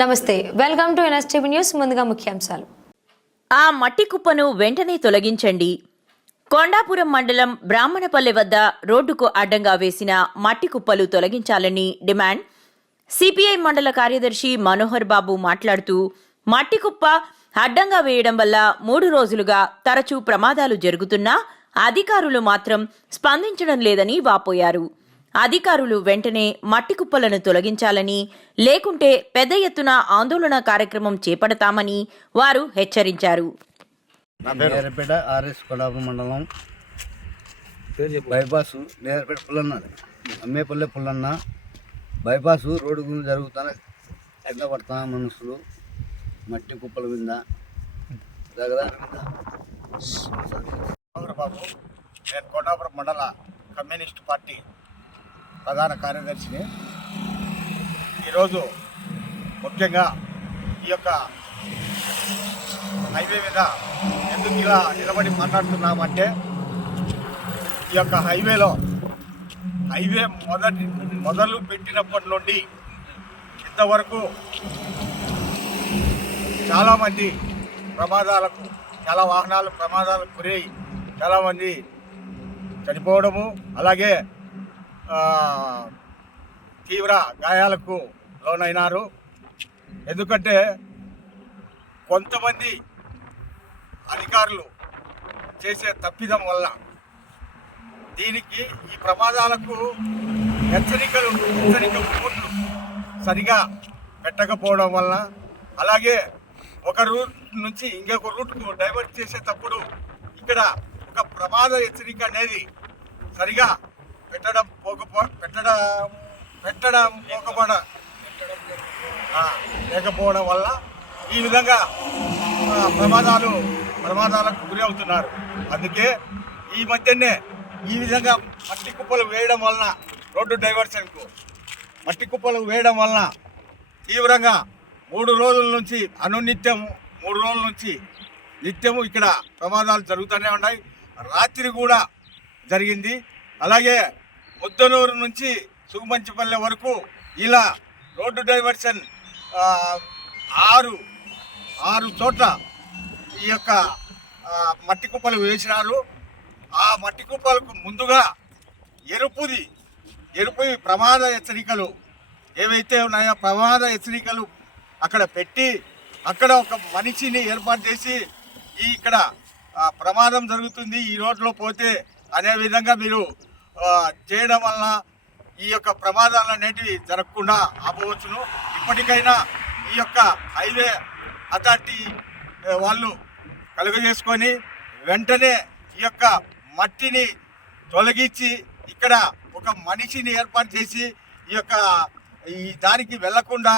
నమస్తే welcome to NSTV news ముందుగా ముఖ్యాంశాలు. ఆ మట్టి కుప్పను వెంటనే తొలగించండి. కొండాపురం మండలం బ్రాహ్మణపల్లె వద్ద రోడ్డుకు అడ్డంగా వేసిన మట్టి కుప్పలు తొలగించాలని డిమాండ్. సిపిఐ మండల కార్యదర్శి మనోహర్ బాబు మాట్లాడుతూ మట్టి కుప్ప అడ్డంగా వేయడం వల్ల మూడు రోజులుగా తరచూ ప్రమాదాలు జరుగుతున్నా అధికారులు మాత్రం స్పందించడం లేదని వాపోయారు. అధికారులు వెంటనే మట్టి కుప్పలను తొలగించాలని లేకుంటే పెద్ద ఎత్తున ఆందోళన కార్యక్రమం చేపడతామని వారు హెచ్చరించారు. నేరపేట ఆర్ఎస్ కొడాపు మండలం. Bypass Nerapeta Pullanna Ammepalle Pullanna. Bypass road గురించి జరుగుతున్న ఎట్ల పడుతున్న మనుషులు మట్టి కుప్పల మీద. బాబు నేను కోటాపురం మండల కమ్యూనిస్ట్ పార్టీ ప్రధాన కార్యదర్శిని. ఈరోజు ముఖ్యంగా ఈ యొక్క హైవే మీద ఎందుకు ఇలా నిలబడి మాట్లాడుతున్నామంటే ఈ యొక్క హైవేలో హైవే మొదటి మొదలు పెట్టినప్పటి నుండి ఇంతవరకు చాలామంది ప్రమాదాలకు చాలా వాహనాలు ప్రమాదాలకు గురై చాలామంది చనిపోవడము అలాగే తీవ్ర గాయాలకు లోనైనారు. ఎందుకంటే కొంతమంది అధికారులు చేసే తప్పిదం వల్ల దీనికి ఈ ప్రమాదాలకు హెచ్చరికలు హెచ్చరిక బోర్డులు సరిగా పెట్టకపోవడం వల్ల అలాగే ఒక రూట్ నుంచి ఇంకొక రూట్కు డైవర్ట్ చేసేటప్పుడు ఇక్కడ ఒక ప్రమాద హెచ్చరిక అనేది సరిగా పెట్టడం పోకపో పెట్టడం పెట్టడం పోకపోవడ. లేకపోవడం వల్ల ఈ విధంగా ప్రమాదాలు ప్రమాదాలకు గురి అవుతున్నారు. అందుకే ఈ మధ్యనే ఈ విధంగా మట్టి కుప్పలు వేయడం వలన రోడ్డు డైవర్షన్కు మట్టి కుప్పలు వేయడం వలన తీవ్రంగా మూడు రోజుల నుంచి అనునిత్యం మూడు రోజుల నుంచి నిత్యము ఇక్కడ ప్రమాదాలు జరుగుతూనే ఉన్నాయి. రాత్రి కూడా జరిగింది. అలాగే ముద్దనూరు నుంచి సుగుమంచిపల్లె వరకు ఇలా రోడ్డు డైవర్షన్ ఆరు ఆరు చోట్ల ఈ యొక్క మట్టి కుప్పలు వేసినారు. ఆ మట్టి కుప్పలకు ముందుగా ఎరుపుది ఎరుపు ప్రమాద హెచ్చరికలు ఏవైతే ఉన్నాయో ప్రమాద హెచ్చరికలు అక్కడ పెట్టి అక్కడ ఒక మనిషిని ఏర్పాటు చేసి ఈ ఇక్కడ ప్రమాదం జరుగుతుంది. ఈ రోడ్లో పోతే అనే విధంగా మీరు చేయడం వలన ఈ యొక్క ప్రమాదాలు అనేటివి జరగకుండా ఆపవచ్చును. ఇప్పటికైనా ఈ యొక్క హైవే అథారిటీ వాళ్ళు కలుగజేసుకొని వెంటనే ఈ యొక్క మట్టిని తొలగించి ఇక్కడ ఒక మనిషిని ఏర్పాటు చేసి ఈ యొక్క ఈ దానికి వెళ్ళకుండా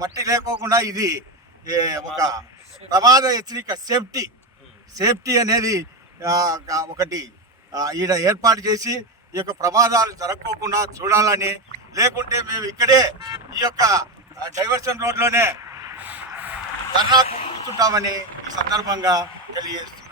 మట్టి లేకోకుండా ఇది ఒక ప్రమాద హెచ్చరిక సేఫ్టీ. సేఫ్టీ అనేది ఒకటి. ఈడ ఏర్పాటు చేసి ఈ యొక్క ప్రమాదాలు జరగకోకుండా చూడాలని లేకుంటే మేము ఇక్కడే ఈ యొక్క డైవర్షన్ రోడ్లోనే ధర్నాకు కూర్చుంటామని ఈ సందర్భంగా తెలియజేస్తున్నాం.